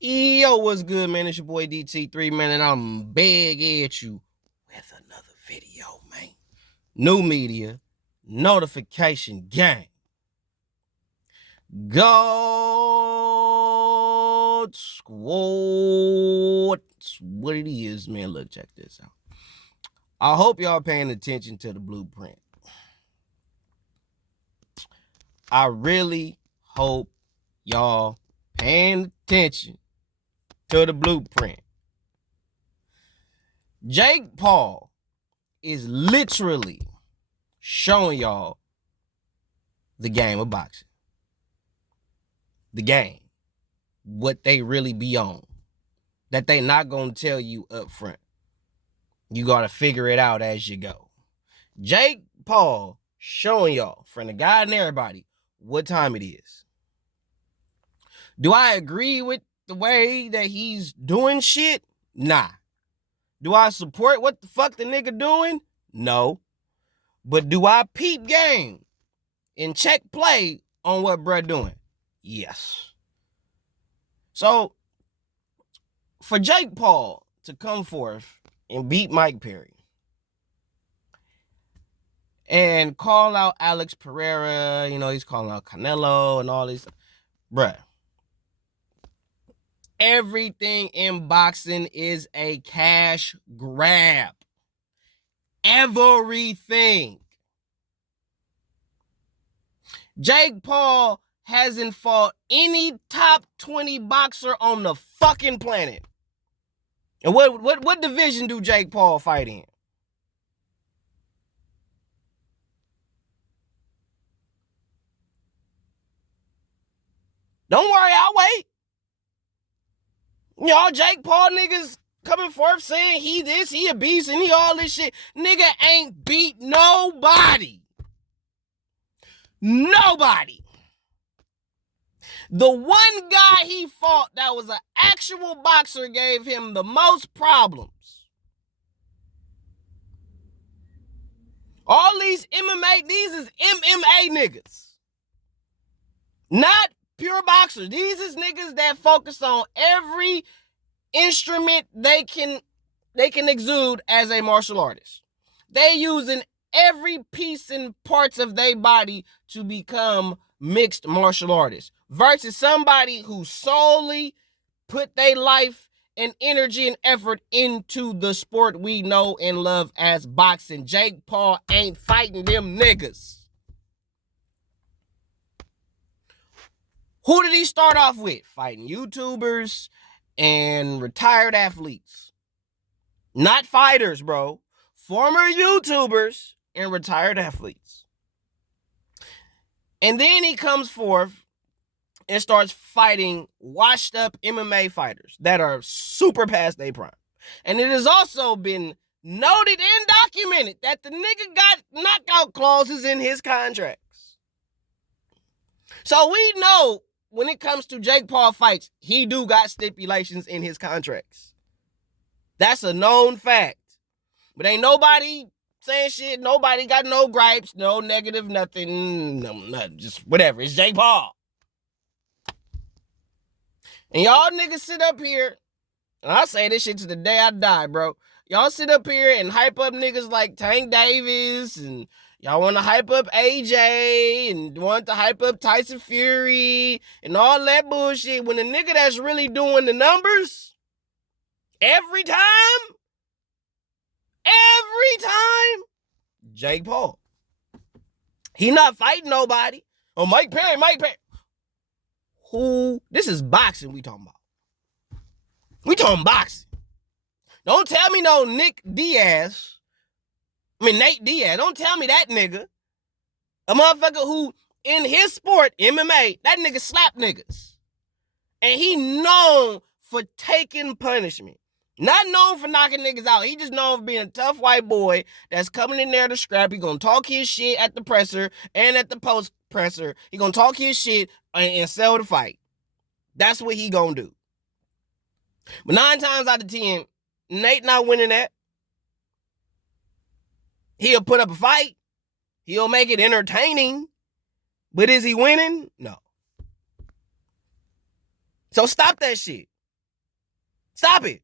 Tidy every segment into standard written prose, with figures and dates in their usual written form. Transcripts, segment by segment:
Yo, what's good, man? It's your boy DT3, man, and I'm big at you with another video, man. New media, notification gang. God Squad. That's what it is, man. Look, check this out. I hope y'all paying attention to the blueprint. I really hope y'all paying attention to the blueprint. Jake Paul is literally showing y'all the game of boxing. The game. What they really be on. That they not going to tell you up front. You got to figure it out as you go. Jake Paul showing y'all, from the guy and everybody, what time it is. Do I agree with the way that he's doing shit? Nah. Do I support what the fuck the nigga doing? No. But do I peep game and check play on what bruh doing? Yes. So, for Jake Paul to come forth and beat Mike Perry and call out Alex Pereira, he's calling out Canelo and all this, bruh. Everything in boxing is a cash grab. Everything. Jake Paul hasn't fought any top 20 boxer on the fucking planet. And what division do Jake Paul fight in? Don't worry, I'll wait. Y'all Jake Paul niggas coming forth saying he this, he a beast, and he all this shit. Nigga ain't beat nobody. Nobody. The one guy he fought that was an actual boxer gave him the most problems. All these MMA, these is MMA niggas. Not pure boxers. These is niggas that focus on every instrument they can exude as a martial artist. They using every piece and parts of their body to become mixed martial artists versus somebody who solely put their life and energy and effort into the sport we know and love as boxing. Jake Paul ain't fighting them niggas. Who did he start off with? Fighting YouTubers and retired athletes. Not fighters, bro. Former YouTubers and retired athletes. And then he comes forth and starts fighting washed up MMA fighters that are super past their prime. And it has also been noted and documented that the nigga got knockout clauses in his contracts. So we know when it comes to Jake Paul fights, he do got stipulations in his contracts. That's a known fact. But ain't nobody saying shit. Nobody got no gripes, no negative, nothing. Nothing, just whatever. It's Jake Paul. And y'all niggas sit up here, and I say this shit to the day I die, bro. Y'all sit up here and hype up niggas like Tank Davis, and y'all want to hype up AJ, and want to hype up Tyson Fury, and all that bullshit. When the nigga that's really doing the numbers, every time, Jake Paul. He not fighting nobody. Oh, Mike Perry. Who? This is boxing we talking about. We talking boxing. Don't tell me no Nate Diaz. Don't tell me that nigga. A motherfucker who, in his sport, MMA, that nigga slap niggas. And he known for taking punishment. Not known for knocking niggas out. He just known for being a tough white boy that's coming in there to scrap. He gonna talk his shit at the presser and at the post presser. He gonna talk his shit and sell the fight. That's what he gonna do. But 9 times out of 10, Nate not winning that. He'll put up a fight. He'll make it entertaining. But is he winning? No. So stop that shit. Stop it.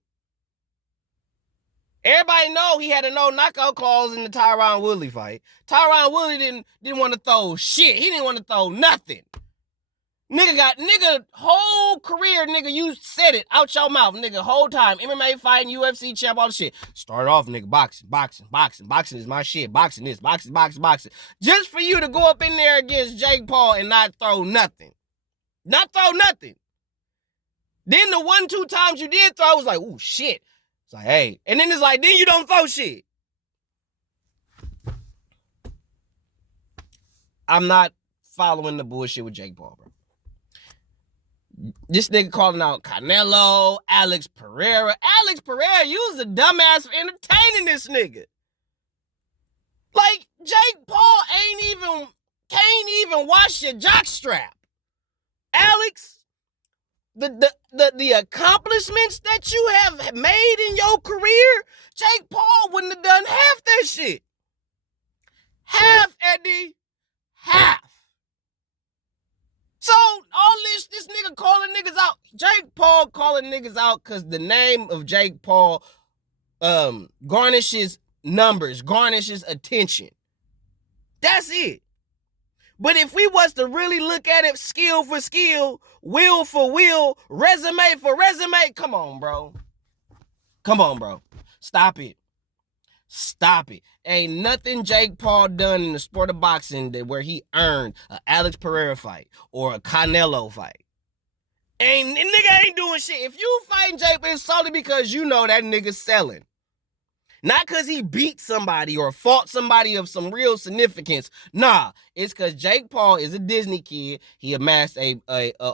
Everybody know he had a no knockout clause in the Tyron Woodley fight. Tyron Woodley didn't want to throw shit. He didn't want to throw nothing. Nigga whole career, nigga, you said it out your mouth, nigga, whole time. MMA fighting, UFC champ, all the shit. Started off, nigga, boxing. Boxing is my shit. Boxing this, boxing. Just for you to go up in there against Jake Paul and not throw nothing. Not throw nothing. Then the 1-2 times you did throw, it was like, ooh, shit. It's like, hey. And then it's like, then you don't throw shit. I'm not following the bullshit with Jake Paul, bro. This nigga calling out Canelo, Alex Pereira. Alex Pereira, you was a dumbass for entertaining this nigga. Like, Jake Paul can't even wash your jockstrap. Alex, the accomplishments that you have made in your career, Jake Paul wouldn't have done half that shit. Half, Eddie. Half. So, all this nigga calling niggas out. Jake Paul calling niggas out because the name of Jake Paul garnishes numbers, garnishes attention. That's it. But if we was to really look at it skill for skill, will for will, resume for resume, come on, bro. Stop it. Ain't nothing Jake Paul done in the sport of boxing where he earned an Alex Pereira fight or a Canelo fight. Nigga ain't doing shit. If you fighting Jake, it's solely because you know that nigga's selling. Not because he beat somebody or fought somebody of some real significance. Nah, it's because Jake Paul is a Disney kid. He amassed a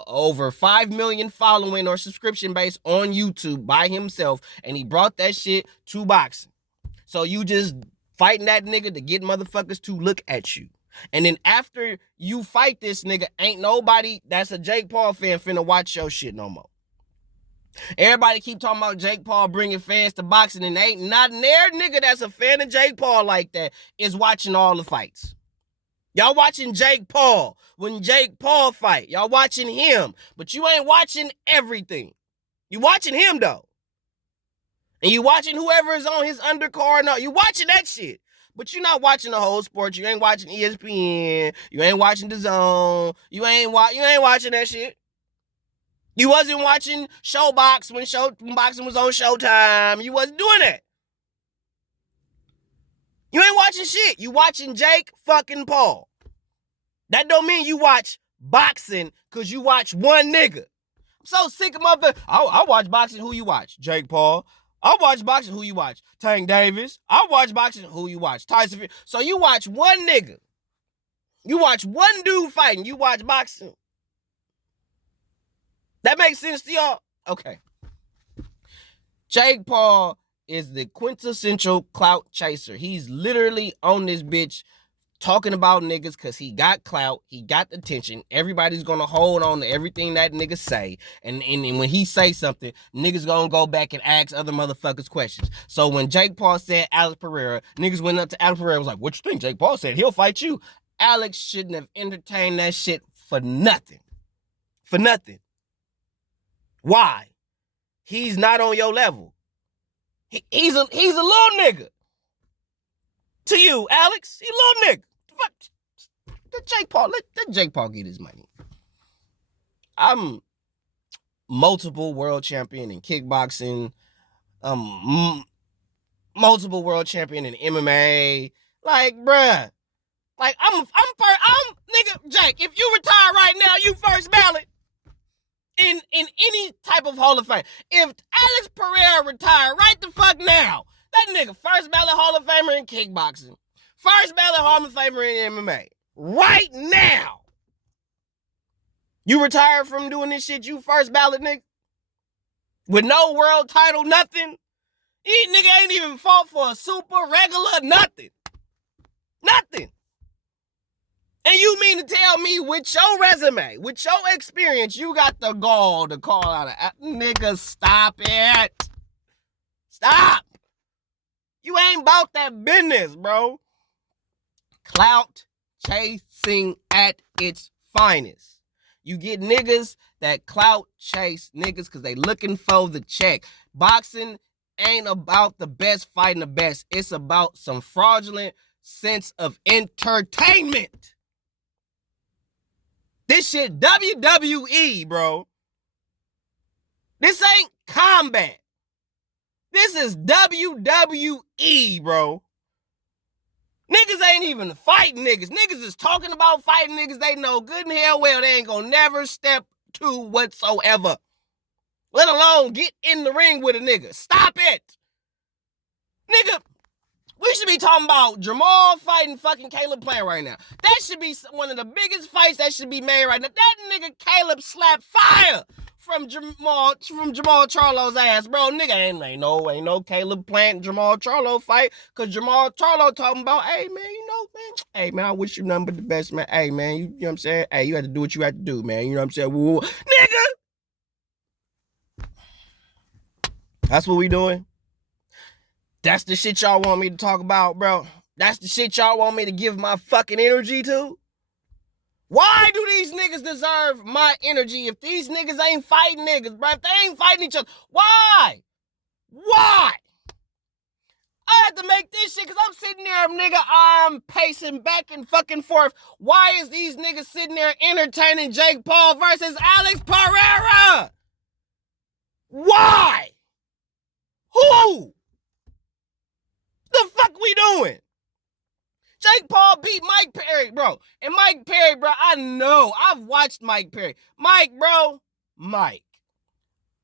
over 5 million following or subscription base on YouTube by himself, and he brought that shit to boxing. So you just fighting that nigga to get motherfuckers to look at you. And then after you fight this nigga, ain't nobody that's a Jake Paul fan finna watch your shit no more. Everybody keep talking about Jake Paul bringing fans to boxing, and ain't not there nigga that's a fan of Jake Paul like that is watching all the fights. Y'all watching Jake Paul when Jake Paul fight. Y'all watching him, but you ain't watching everything. You watching him though. And you watching whoever is on his undercard. No, you watching that shit. But you're not watching the whole sport. You ain't watching ESPN. You ain't watching The Zone. You ain't watching that shit. You wasn't watching Showbox when boxing was on Showtime. You wasn't doing that. You ain't watching shit. You watching Jake fucking Paul. That don't mean you watch boxing because you watch one nigga. I'm so sick of motherfuckers. I watch boxing. Who you watch? Jake Paul. I watch boxing. Who you watch? Tank Davis. I watch boxing. Who you watch? Tyson Fury. So you watch one nigga. You watch one dude fighting. You watch boxing. That makes sense to y'all? Okay. Jake Paul is the quintessential clout chaser. He's literally on this bitch talking about niggas because he got clout, he got attention. Everybody's gonna hold on to everything that nigga say. And when he say something, niggas gonna go back and ask other motherfuckers questions. So when Jake Paul said Alex Pereira, niggas went up to Alex Pereira and was like, what you think? Jake Paul said he'll fight you. Alex shouldn't have entertained that shit for nothing. For nothing. Why? He's not on your level. He's a little nigga. To you, Alex, he's a little nigga. Fuck. Let Jake Paul get his money. I'm multiple world champion in kickboxing. Multiple world champion in MMA. Like, bruh. Like, I'm nigga, Jake, if you retire right now, you first ballot. In any type of Hall of Fame. If Alex Pereira retired right the fuck now, that nigga first ballot Hall of Famer in kickboxing. First ballot Hall of Famer in MMA. Right now. You retired from doing this shit, you first ballot nigga? With no world title, nothing? He nigga ain't even fought for a super regular, nothing. Nothing. And you mean to tell me with your resume, with your experience, you got the gall to call out a nigga, stop it. Stop. You ain't about that business, bro. Clout chasing at its finest. You get niggas that clout chase niggas because they looking for the check. Boxing ain't about the best fighting the best. It's about some fraudulent sense of entertainment. This shit WWE, bro. This ain't combat. This is WWE, bro. Niggas ain't even fighting niggas. Niggas is talking about fighting niggas they know good and hell well they ain't gonna never step to whatsoever. Let alone get in the ring with a nigga. Stop it. Nigga, we should be talking about Jamal fighting fucking Caleb Plant right now. That should be one of the biggest fights that should be made right now. That nigga Caleb slapped fire from Jamal Charlo's ass, bro. Nigga ain't no Caleb Plant Jamal Charlo fight, cause Jamal Charlo talking about, hey man, hey man, I wish you nothing but the best, man. Hey man, you know what I'm saying? Hey, you had to do what you had to do, man. You know what I'm saying? Woo. Nigga, that's what we doing. That's the shit y'all want me to talk about, bro. That's the shit y'all want me to give my fucking energy to. Why do these niggas deserve my energy if these niggas ain't fighting niggas, bro? If they ain't fighting each other, why? Why? I had to make this shit because I'm sitting there, nigga, I'm pacing back and fucking forth. Why is these niggas sitting there entertaining Jake Paul versus Alex Pereira? Why? Who? The fuck we doing? Jake Paul beat Mike Perry, bro. And Mike Perry, bro, I know. I've watched Mike Perry. Mike,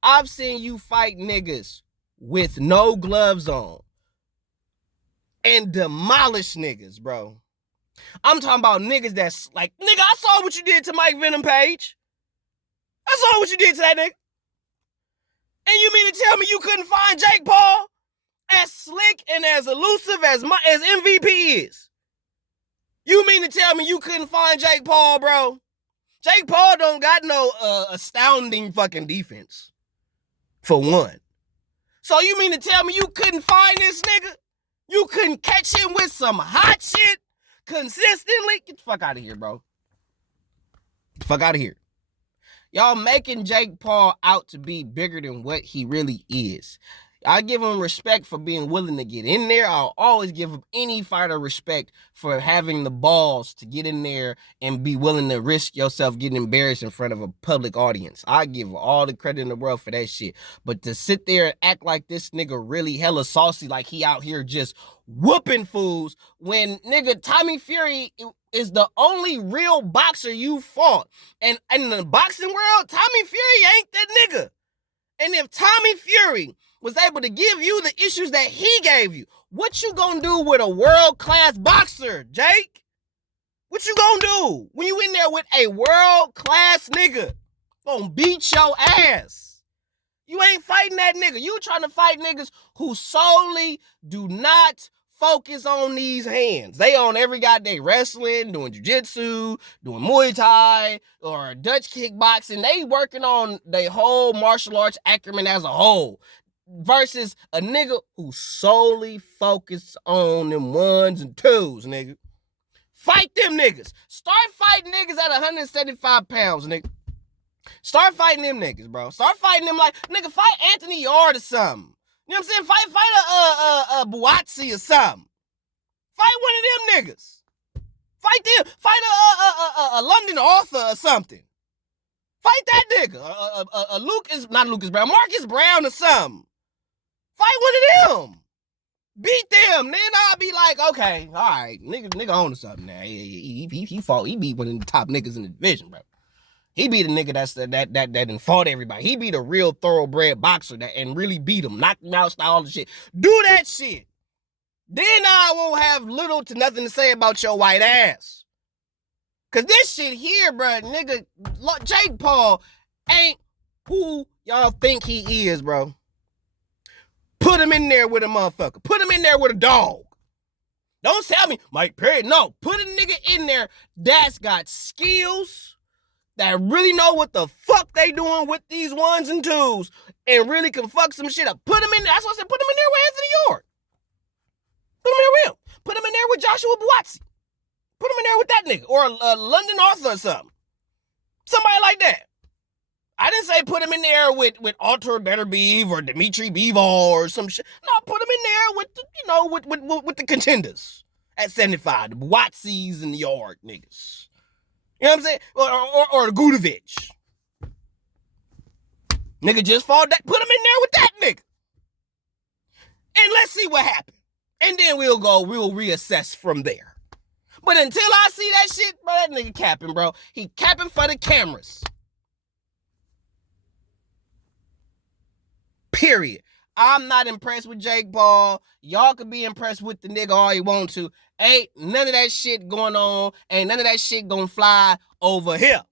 I've seen you fight niggas with no gloves on and demolish niggas, bro. I'm talking about niggas that's like, nigga, I saw what you did to Mike Venom Page. I saw what you did to that nigga. And you mean to tell me you couldn't find Jake Paul? As slick and as elusive as MVP is. You mean to tell me you couldn't find Jake Paul, bro? Jake Paul don't got no astounding fucking defense. For one. So you mean to tell me you couldn't find this nigga? You couldn't catch him with some hot shit consistently? Get the fuck out of here, bro. Get the fuck out of here. Y'all making Jake Paul out to be bigger than what he really is. I give him respect for being willing to get in there. I'll always give him any fighter respect for having the balls to get in there and be willing to risk yourself getting embarrassed in front of a public audience. I give all the credit in the world for that shit. But to sit there and act like this nigga really hella saucy, like he out here just whooping fools, when nigga Tommy Fury is the only real boxer you fought. And in the boxing world, Tommy Fury ain't that nigga. And if Tommy Fury was able to give you the issues that he gave you, what you gonna do with a world-class boxer, Jake? What you gonna do when you in there with a world-class nigga? Gonna beat your ass. You ain't fighting that nigga. You trying to fight niggas who solely do not focus on these hands. They on every goddamn wrestling, doing jiu-jitsu, doing Muay Thai, or Dutch kickboxing. They working on their whole martial arts acumen as a whole. Versus a nigga who solely focused on them ones and twos, nigga. Fight them niggas. Start fighting niggas at 175 pounds, nigga. Start fighting them niggas, bro. Start fighting them like, nigga, fight Anthony Yard or something. You know what I'm saying? Fight a Buatsi or something. Fight one of them niggas. Fight them. Fight a London Arthur or something. Fight that nigga. Not Brown. Marcus Brown or something. Fight one of them. Beat them. Then I'll be like, okay, all right, nigga on to something now. He beat one of the top niggas in the division, bro. He beat a nigga that done fought everybody. He beat a real thoroughbred boxer and really beat him, knocked him out, all the shit. Do that shit. Then I won't have little to nothing to say about your white ass. Cause this shit here, bro, nigga, Jake Paul ain't who y'all think he is, bro. Put him in there with a motherfucker. Put him in there with a dog. Don't tell me, Mike Perry. No, put a nigga in there that's got skills, that really know what the fuck they doing with these ones and twos, and really can fuck some shit up. Put him in there. That's what I said. Put him in there with Anthony Yard. Put him in there with him. Put him in there with Joshua Buatsi. Put him in there with that nigga. Or a London Arthur or something. Somebody like that. I didn't say put him in there with Artur Beterbiev or Dmitry Bivol or some shit. No, put him in there with the, with the contenders at 75, the Watsies and the Yard niggas. You know what I'm saying? Or Gudovic. Nigga just fought that. Put him in there with that nigga. And let's see what happens. And then we'll reassess from there. But until I see that shit, bro, that nigga capping, bro. He capping for the cameras. Period. I'm not impressed with Jake Paul. Y'all could be impressed with the nigga all you want to. Ain't none of that shit going on. Ain't none of that shit gonna fly over here.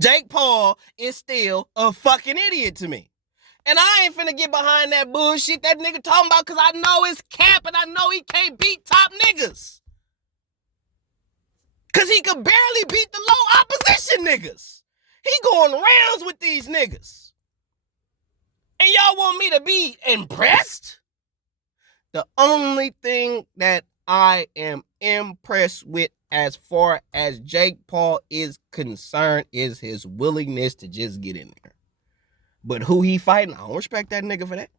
Jake Paul is still a fucking idiot to me. And I ain't finna get behind that bullshit that nigga talking about because I know it's cap and I know he can't beat top niggas. Because he could barely beat the low opposition niggas. He going rounds with these niggas. And y'all want me to be impressed? The only thing that I am impressed with as far as Jake Paul is concerned is his willingness to just get in there. But who he fighting, I don't respect that nigga for that.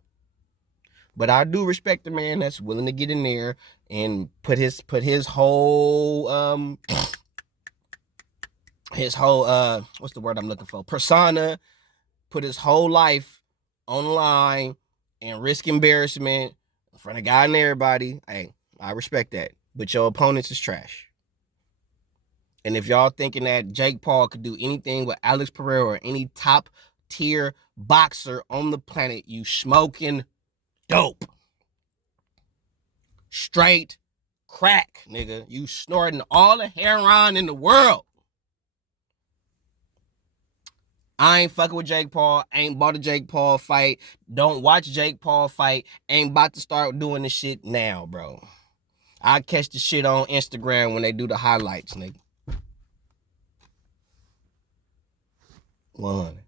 But I do respect the man that's willing to get in there and put his whole what's the word I'm looking for? Persona, put his whole life on the line and risk embarrassment in front of God and everybody. Hey, I respect that. But your opponents is trash. And if y'all thinking that Jake Paul could do anything with Alex Pereira or any top tier boxer on the planet, you smoking dope. Straight crack, nigga. You snorting all the heroin in the world. I ain't fucking with Jake Paul. Ain't bought a Jake Paul fight. Don't watch Jake Paul fight. Ain't about to start doing this shit now, bro. I catch the shit on Instagram when they do the highlights, nigga. 100.